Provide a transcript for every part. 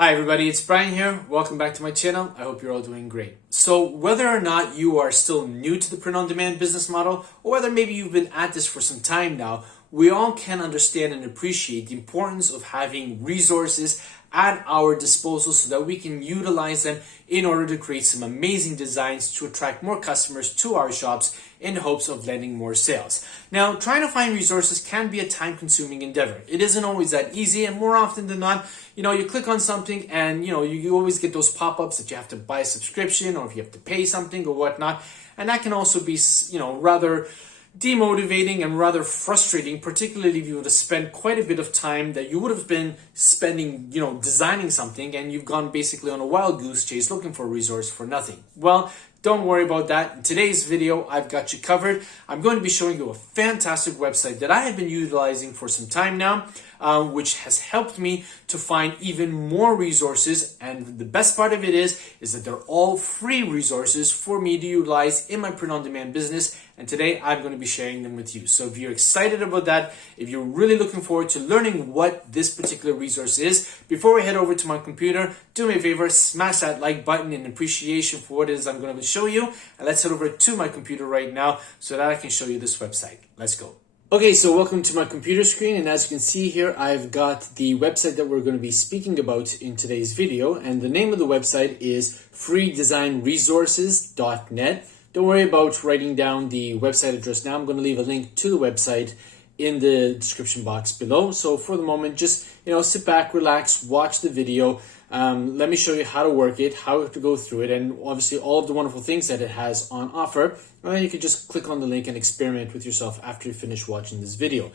Hi everybody, it's Brian here. Welcome back to my channel. I hope you're all doing great. So whether or not you are still new to the print-on-demand business model, or whether maybe you've been at this for some time now, we all can understand and appreciate the importance of having resources at our disposal so that we can utilize them in order to create some amazing designs to attract more customers to our shops in hopes of landing more sales. Now, trying to find resources can be a time-consuming endeavor. It isn't always that easy, and more often than not, you click on something and you always get those pop-ups that you have to buy a subscription or if you have to pay something or whatnot, and that can also be rather demotivating and rather frustrating, particularly if you would have spent quite a bit of time that you would have been spending, designing something, and you've gone basically on a wild goose chase looking for a resource for nothing. Well, don't worry about that. In today's video, I've got you covered. I'm going to be showing you a fantastic website that I have been utilizing for some time now, which has helped me to find even more resources. And the best part of it is that they're all free resources for me to utilize in my print-on-demand business. And today I'm going to be sharing them with you. So if you're excited about that, if you're really looking forward to learning what this particular resource is, before we head over to my computer, do me a favor, smash that like button in appreciation for what it is I'm going to show you. And let's head over to my computer right now so that I can show you this website. Let's go. Okay, so welcome to my computer screen, and as you can see here, I've got the website that we're going to be speaking about in today's video, and the name of the website is freedesignresources.net. Don't worry about writing down the website address now. I'm going to leave a link to the website in the description box below. So for the moment, just sit back, relax, watch the video. Let me show you how to work it, how to go through it, and obviously all of the wonderful things that it has on offer. And then you can just click on the link and experiment with yourself after you finish watching this video.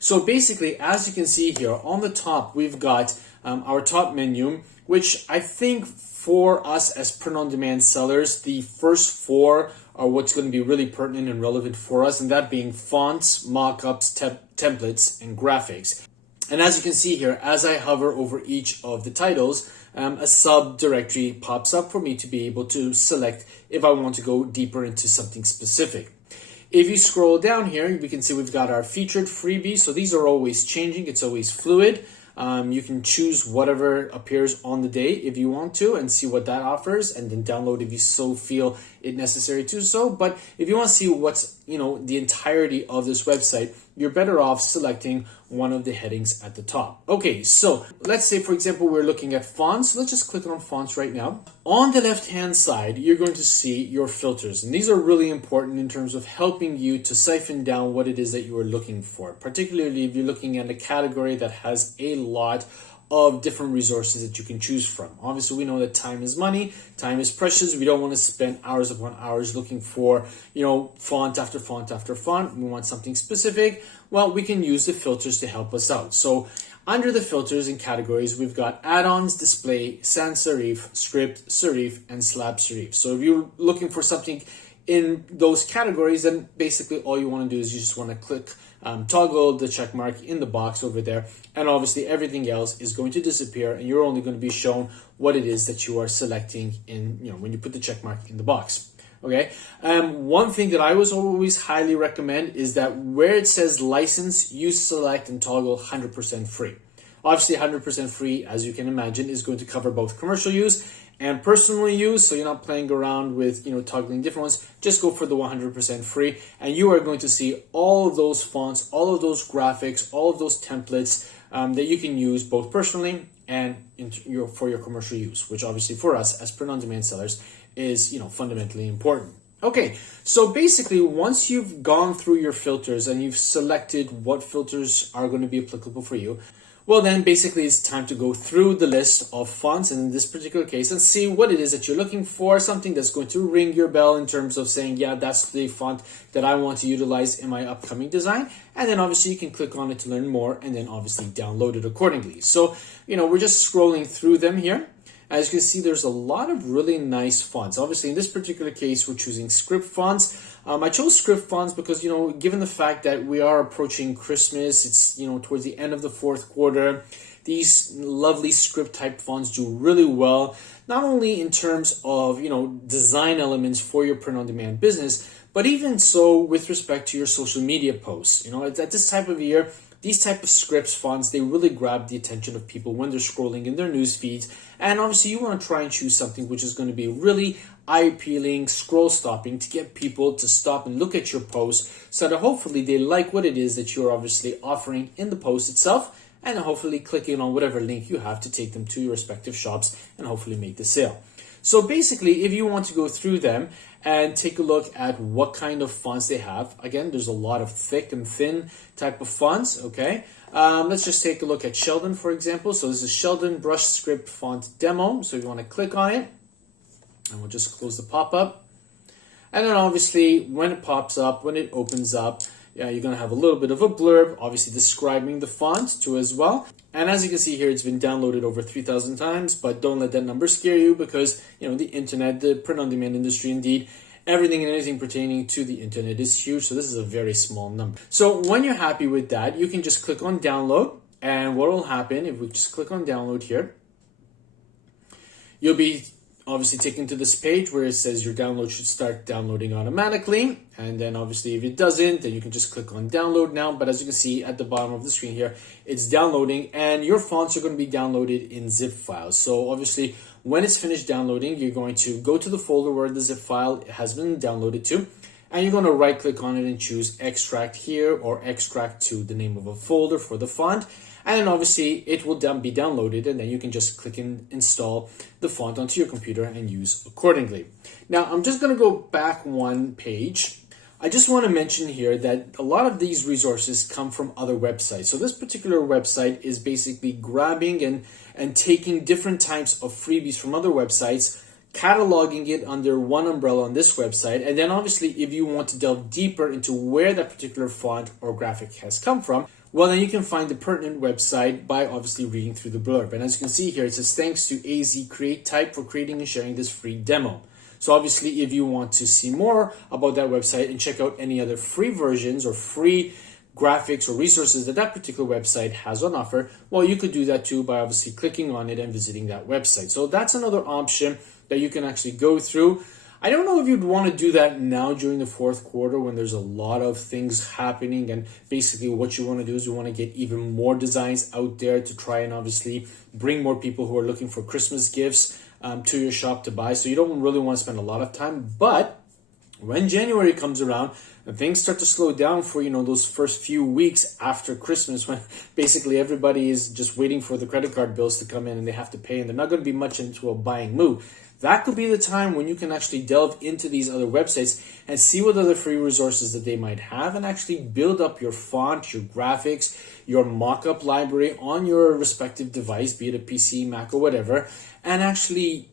So basically, as you can see here, on the top, we've got our top menu, which I think for us as print-on-demand sellers, the first four are what's going to be really pertinent and relevant for us, and that being fonts, mockups, templates, and graphics. And as you can see here, as I hover over each of the titles, a subdirectory pops up for me to be able to select if I want to go deeper into something specific. If you scroll down here, we can see we've got our featured freebies. So these are always changing. It's always fluid. You can choose whatever appears on the day if you want to and see what that offers, and then download if you so feel it necessary to so. But if you want to see what's, the entirety of this website, you're better off selecting one of the headings at the top. Okay, so let's say, for example, we're looking at fonts. Let's just click on fonts right now. On the left-hand side, you're going to see your filters. And these are really important in terms of helping you to siphon down what it is that you are looking for, particularly if you're looking at a category that has a lot of different resources that you can choose from. Obviously, we know that time is money, time is precious. We don't want to spend hours upon hours looking for, font after font after font. We want something specific. Well, we can use the filters to help us out. So under the filters and categories, we've got add-ons, display, sans serif, script, serif, and slab serif. So if you're looking for something in those categories, then basically all you want to do is you just want to click toggle the check mark in the box over there, and obviously everything else is going to disappear, and you're only going to be shown what it is that you are selecting in, when you put the check mark in the box. Okay. One thing that I always highly recommend is that where it says license, you select and toggle 100% free. Obviously 100% free, as you can imagine, is going to cover both commercial use and personal use, so you're not playing around with toggling different ones. Just go for the 100% free, and you are going to see all of those fonts, all of those graphics, all of those templates that you can use both personally and for your commercial use, which obviously for us as print-on-demand sellers is fundamentally important. Okay, so basically once you've gone through your filters and you've selected what filters are going to be applicable for you, well, then basically it's time to go through the list of fonts in this particular case and see what it is that you're looking for, something that's going to ring your bell in terms of saying, yeah, that's the font that I want to utilize in my upcoming design. And then obviously you can click on it to learn more and then obviously download it accordingly. So, we're just scrolling through them here. As you can see, there's a lot of really nice fonts. Obviously, in this particular case, we're choosing script fonts. I chose script fonts because, given the fact that we are approaching Christmas, it's, towards the end of the fourth quarter, these lovely script type fonts do really well, not only in terms of, design elements for your print-on-demand business, but even so with respect to your social media posts. At this type of year, these type of scripts, fonts, they really grab the attention of people when they're scrolling in their news feeds. And obviously you want to try and choose something which is going to be really eye-appealing, scroll-stopping, to get people to stop and look at your post so that hopefully they like what it is that you're obviously offering in the post itself, and hopefully clicking on whatever link you have to take them to your respective shops and hopefully make the sale. So basically, if you want to go through them and take a look at what kind of fonts they have, again, there's a lot of thick and thin type of fonts, okay? Let's just take a look at Sheldon, for example. So this is Sheldon Brush Script Font Demo. So you want to click on it, and we'll just close the pop-up. And then obviously, when it pops up, when it opens up, you're going to have a little bit of a blurb, obviously describing the font too as well. And as you can see here, it's been downloaded over 3,000 times, but don't let that number scare you, because, you know, the internet, the print-on-demand industry, indeed, everything and anything pertaining to the internet is huge. So this is a very small number. So when you're happy with that, you can just click on download. And what will happen if we just click on download here, you'll be obviously taken to this page where it says your download should start downloading automatically. And then obviously if it doesn't, then you can just click on download now. But as you can see at the bottom of the screen here, it's downloading, and your fonts are going to be downloaded in zip files. So obviously when it's finished downloading, you're going to go to the folder where the zip file has been downloaded to, and you're going to right click on it and choose extract here or extract to the name of a folder for the font. And then obviously it will be downloaded, and then you can just click and install the font onto your computer and use accordingly. Now I'm just going to go back one page. I just want to mention here that a lot of these resources come from other websites. So this particular website is basically grabbing and taking different types of freebies from other websites, cataloging it under one umbrella on this website. And then obviously if you want to delve deeper into where that particular font or graphic has come from, well, then you can find the pertinent website by obviously reading through the blurb. And as you can see here, it says, thanks to 𝗧cie creaType for creating and sharing this free demo. So obviously, if you want to see more about that website and check out any other free versions or free graphics or resources that that particular website has on offer, well, you could do that too by obviously clicking on it and visiting that website. So that's another option that you can actually go through. I don't know if you'd want to do that now during the fourth quarter when there's a lot of things happening, and basically what you want to do is you want to get even more designs out there to try and obviously bring more people who are looking for Christmas gifts to your shop to buy. So you don't really want to spend a lot of time, but when January comes around and things start to slow down for, you know, those first few weeks after Christmas, when basically everybody is just waiting for the credit card bills to come in and they have to pay, and they're not going to be much into a buying mood, that could be the time when you can actually delve into these other websites and see what other free resources that they might have, and actually build up your font, your graphics, your mock-up library on your respective device, be it a PC, Mac, or whatever, and actually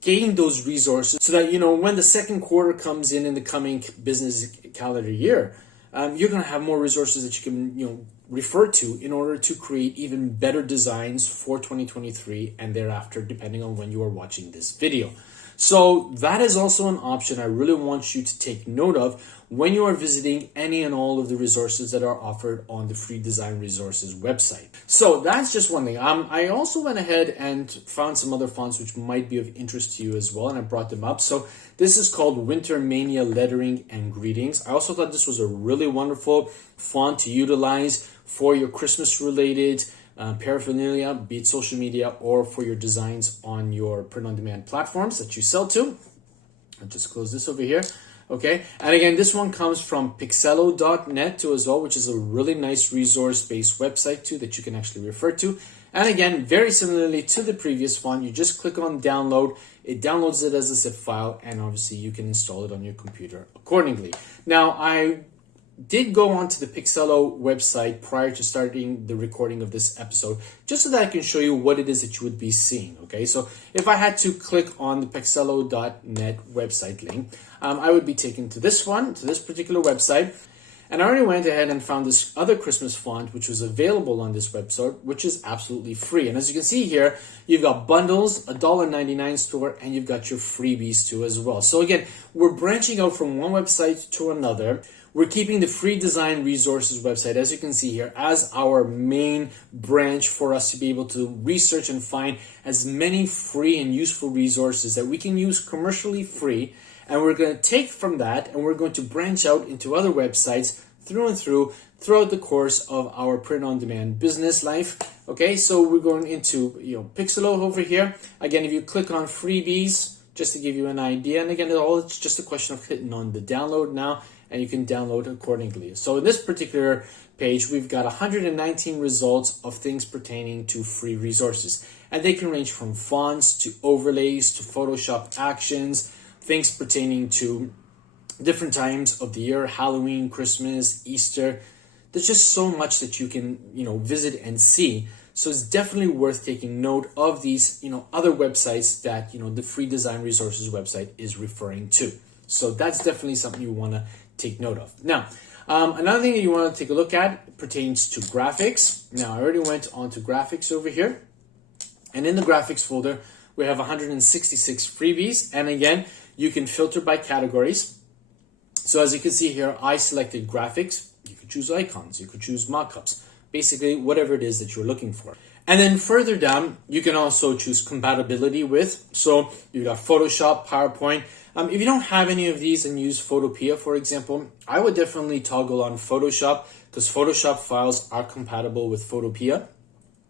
gain those resources so that, you know, when the second quarter comes in the coming business calendar year, you're going to have more resources that you can, you know, refer to in order to create even better designs for 2023 and thereafter, depending on when you are watching this video. So that is also an option I really want you to take note of when you are visiting any and all of the resources that are offered on the Free Design Resources website. So that's just one thing. I also went ahead and found some other fonts which might be of interest to you as well, and I brought them up. So this is called Winter Mania Lettering and Greetings. I also thought this was a really wonderful font to utilize for your Christmas related paraphernalia, be it social media or for your designs on your print-on-demand platforms that you sell to. I'll just close this over here. Okay, and again, this one comes from pixelo.net too as well, which is a really nice resource-based website too that you can actually refer to. And again, very similarly to the previous font, you just click on download, it downloads it as a zip file, and obviously you can install it on your computer accordingly. Now, I did go onto the Pixelo website prior to starting the recording of this episode, just so that I can show you what it is that you would be seeing. Okay, so if I had to click on the pixelo.net website link, I would be taken to this one, to this particular website. And I already went ahead and found this other Christmas font, which was available on this website, which is absolutely free. And as you can see here, you've got bundles, a $1.99 store, and you've got your freebies too as well. So again, we're branching out from one website to another. We're keeping the Free Design Resources website, as you can see here, as our main branch for us to be able to research and find as many free and useful resources that we can use commercially free. And we're going to take from that and we're going to branch out into other websites through and through throughout the course of our print-on-demand business life. Okay, so we're going into Pixelo over here. Again, if you click on freebies, just to give you an idea, and again, it's just a question of hitting on the download now, and you can download accordingly. So in this particular page, we've got 119 results of things pertaining to free resources, and they can range from fonts to overlays to Photoshop actions, things pertaining to different times of the year, Halloween, Christmas, Easter. There's just so much that you can visit and see. So it's definitely worth taking note of these other websites that the Free Design Resources website is referring to. So that's definitely something you want to take note of. Now, another thing that you want to take a look at pertains to graphics. Now, I already went on to graphics over here, and in the graphics folder we have 166 freebies, and again you can filter by categories. So as you can see here, I selected graphics. You could choose icons, you could choose mockups, basically whatever it is that you're looking for. And then further down, you can also choose compatibility with. So you've got Photoshop, PowerPoint. If you don't have any of these and use 𝗲𝗃𝗃, for example, I would definitely toggle on Photoshop, because Photoshop files are compatible with 𝗲𝗃𝗃.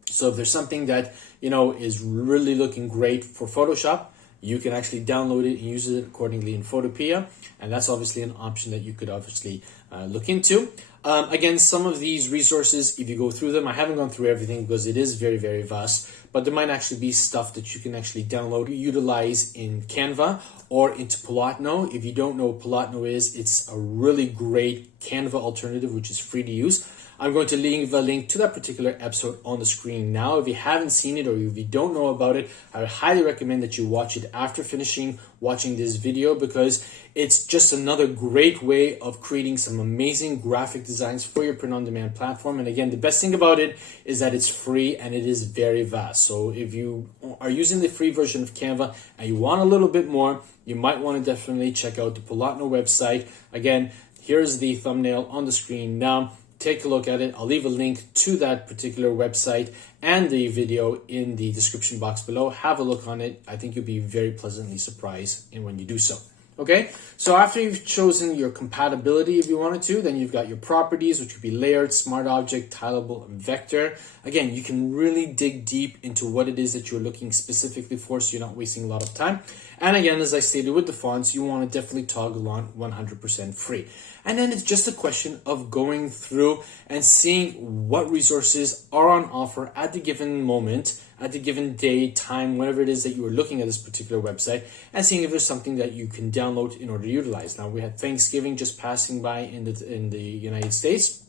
So if there's something that is really looking great for Photoshop, you can actually download it and use it accordingly in 𝗲𝗃𝗃, and that's obviously an option that you could obviously look into. Again, some of these resources, if you go through them, I haven't gone through everything because it is very, very vast, but there might actually be stuff that you can actually download, utilize in Canva or into Plotno. If you don't know what Plotno is, it's a really great Canva alternative, which is free to use. I'm going to leave a link to that particular episode on the screen now. If you haven't seen it or if you don't know about it, I would highly recommend that you watch it after finishing watching this video, because it's just another great way of creating some amazing graphic designs for your print-on-demand platform. And again, the best thing about it is that it's free and it is very vast. So if you are using the free version of Canva and you want a little bit more, you might want to definitely check out the Plotno website. Again, here's the thumbnail on the screen now. Take a look at it. I'll leave a link to that particular website and the video in the description box below. Have a look on it. I think you'll be very pleasantly surprised when you do so. Okay, so after you've chosen your compatibility, if you wanted to, then you've got your properties, which would be layered, smart object, tileable, and vector. Again, you can really dig deep into what it is that you're looking specifically for, so you're not wasting a lot of time. And again, as I stated with the fonts, you want to definitely toggle on 100% free. And then it's just a question of going through and seeing what resources are on offer at the given moment, at the given day, time, whatever it is that you are looking at this particular website, and seeing if there's something that you can download in order to utilize. Now, we had Thanksgiving just passing by in the United States.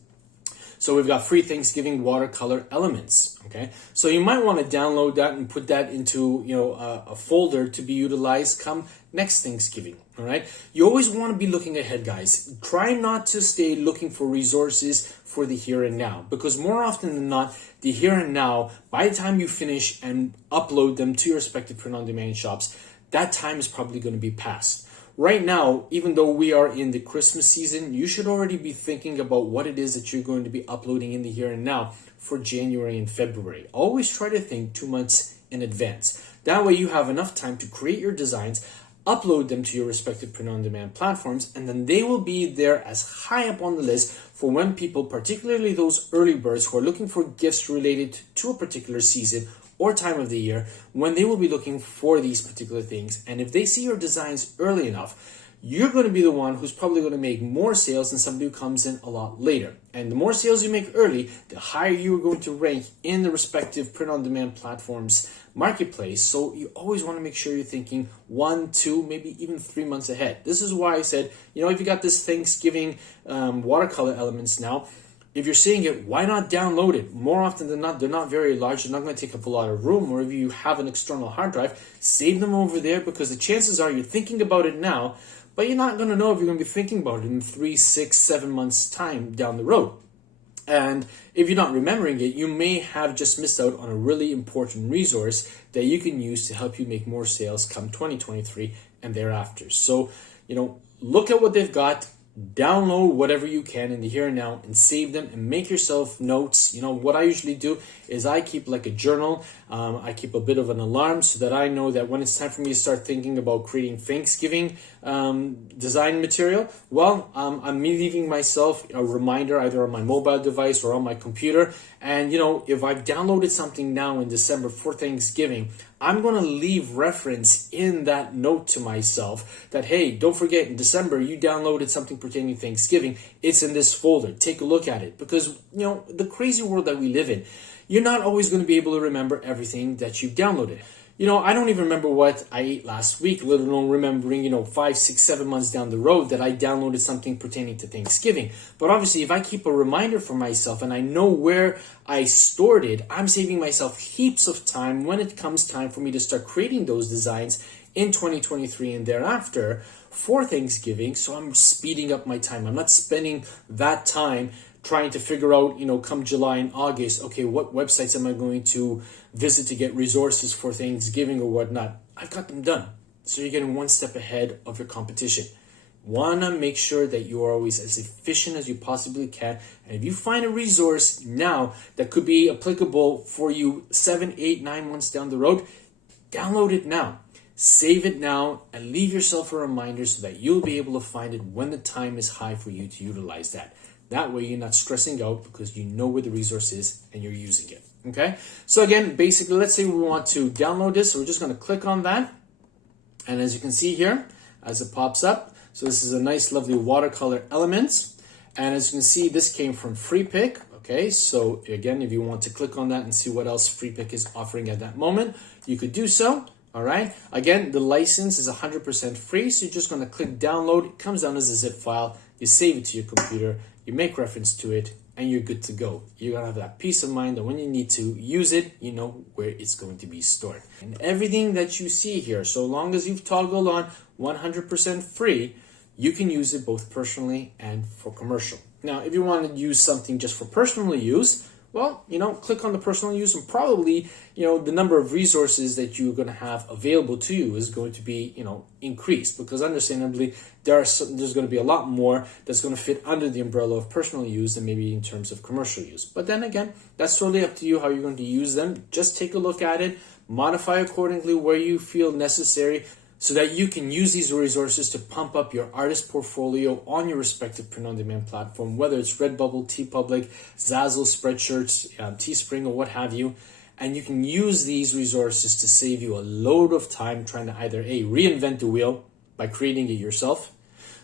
So we've got free Thanksgiving watercolor elements, okay? So you might want to download that and put that into, a folder to be utilized come next Thanksgiving, all right? You always want to be looking ahead, guys. Try not to stay looking for resources for the here and now, because more often than not, the here and now, by the time you finish and upload them to your respective print-on-demand shops, that time is probably going to be past. Right now, even though we are in the Christmas season, you should already be thinking about what it is that you're going to be uploading in the here and now for January and February. Always try to think 2 months in advance. That way you have enough time to create your designs, upload them to your respective print-on-demand platforms, and then they will be there as high up on the list for when people, particularly those early birds who are looking for gifts related to a particular season or time of the year, when they will be looking for these particular things. And if they see your designs early enough, you're going to be the one who's probably going to make more sales than somebody who comes in a lot later. And the more sales you make early, the higher you are going to rank in the respective print-on-demand platforms marketplace. So you always want to make sure you're thinking 1, 2, maybe even 3 months ahead. This is why I said, if you got this Thanksgiving watercolor elements now, if you're seeing it, why not download it? More often than not, they're not very large. They're not going to take up a lot of room. Or if you have an external hard drive, save them over there, because the chances are you're thinking about it now, but you're not going to know if you're going to be thinking about it in 3, 6, 7 months' time down the road. And if you're not remembering it, you may have just missed out on a really important resource that you can use to help you make more sales come 2023 and thereafter. So, look at what they've got. download whatever you can in the here and now and save them and make yourself notes. You know, what I usually do is I keep like a journal. I keep a bit of an alarm so that I know that when it's time for me to start thinking about creating Thanksgiving design material, well, I'm leaving myself a reminder either on my mobile device or on my computer. And, you know, if I've downloaded something now in December for Thanksgiving, I'm going to leave reference in that note to myself that, hey, don't forget in December, you downloaded something pertaining to Thanksgiving. It's in this folder. Take a look at it. Because, you know, the crazy world that we live in, you're not always going to be able to remember everything that you've downloaded. You know, I don't even remember what I ate last week, let alone remembering, you know, 5, 6, 7 months down the road that I downloaded something pertaining to Thanksgiving. But obviously, if I keep a reminder for myself and I know where I stored it, I'm saving myself heaps of time when it comes time for me to start creating those designs in 2023 and thereafter for Thanksgiving. So I'm speeding up my time. I'm not spending that time trying to figure out, you know, come July and August, okay, what websites am I going to visit to get resources for Thanksgiving or whatnot. I've got them done. So you're getting one step ahead of your competition. Want to make sure that you are always as efficient as you possibly can. And if you find a resource now that could be applicable for you 7, 8, 9 months down the road, download it now. Save it now and leave yourself a reminder so that you'll be able to find it when the time is high for you to utilize that. That way you're not stressing out because you know where the resource is and you're using it. Okay, so again, basically, let's say we want to download this. So we're just going to click on that. And as you can see here, as it pops up, so this is a nice, lovely watercolor elements. And as you can see, this came from Freepik. Okay, so again, if you want to click on that and see what else Freepik is offering at that moment, you could do so. All right, again, the license is 100% free. So you're just going to click download. It comes down as a zip file. You save it to your computer. You make reference to it. And you're good to go. You're gonna have that peace of mind that when you need to use it, you know where it's going to be stored. And everything that you see here, so long as you've toggled on 100% free, you can use it both personally and for commercial. Now, if you want to use something just for personal use, well, you know, click on the personal use and probably, you know, the number of resources that you're going to have available to you is going to be, you know, increased because understandably there's going to be a lot more that's going to fit under the umbrella of personal use than maybe in terms of commercial use. But then again, that's totally up to you how you're going to use them. Just take a look at it, modify accordingly where you feel necessary, so that you can use these resources to pump up your artist portfolio on your respective print-on-demand platform, whether it's Redbubble, TeePublic, Zazzle, Spreadshirts, Teespring, or what have you. And you can use these resources to save you a load of time trying to either A, reinvent the wheel by creating it yourself,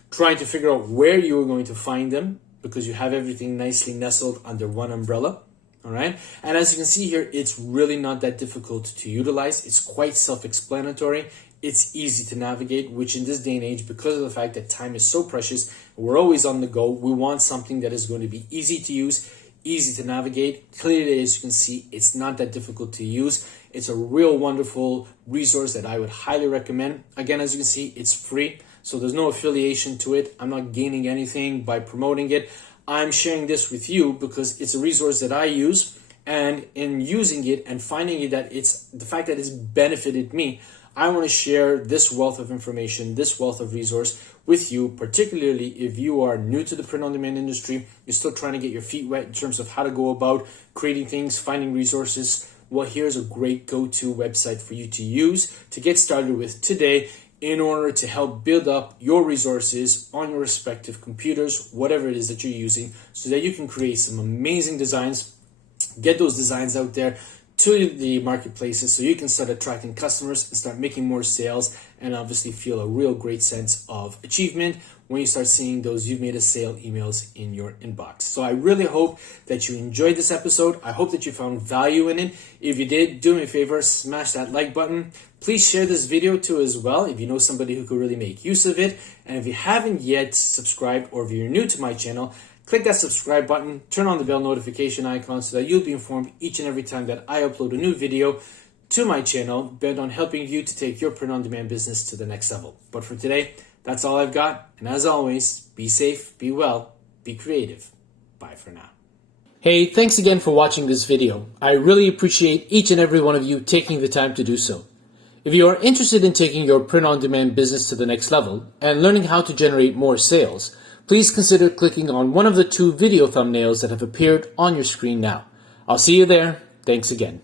trying to figure out where you are going to find them because you have everything nicely nestled under one umbrella. All right. And as you can see here, it's really not that difficult to utilize. It's quite self-explanatory. It's easy to navigate, which in this day and age, because of the fact that time is so precious, we're always on the go. We want something that is going to be easy to use, easy to navigate. Clearly, as you can see, it's not that difficult to use. It's a real wonderful resource that I would highly recommend. Again, as you can see, it's free. So there's no affiliation to it. I'm not gaining anything by promoting it. I'm sharing this with you because it's a resource that I use, and in using it and finding it that it's the fact that it's benefited me, I want to share this wealth of information, this wealth of resource with you, particularly if you are new to the print-on-demand industry, you're still trying to get your feet wet in terms of how to go about creating things, finding resources. Well, here's a great go-to website for you to use to get started with today in order to help build up your resources on your respective computers, whatever it is that you're using, so that you can create some amazing designs, get those designs out there to the marketplaces so you can start attracting customers and start making more sales, and obviously feel a real great sense of achievement when you start seeing those "you've made a sale" emails in your inbox. So I really hope that you enjoyed this episode. I hope that you found value in it. If you did, do me a favor, smash that like button. Please share this video too as well if you know somebody who could really make use of it. And if you haven't yet subscribed, or if you're new to my channel, click that subscribe button, turn on the bell notification icon so that you'll be informed each and every time that I upload a new video to my channel bent on helping you to take your print-on-demand business to the next level. But for today, that's all I've got. And as always, be safe, be well, be creative. Bye for now. Hey, thanks again for watching this video. I really appreciate each and every one of you taking the time to do so. If you are interested in taking your print-on-demand business to the next level and learning how to generate more sales, please consider clicking on one of the 2 video thumbnails that have appeared on your screen now. I'll see you there. Thanks again.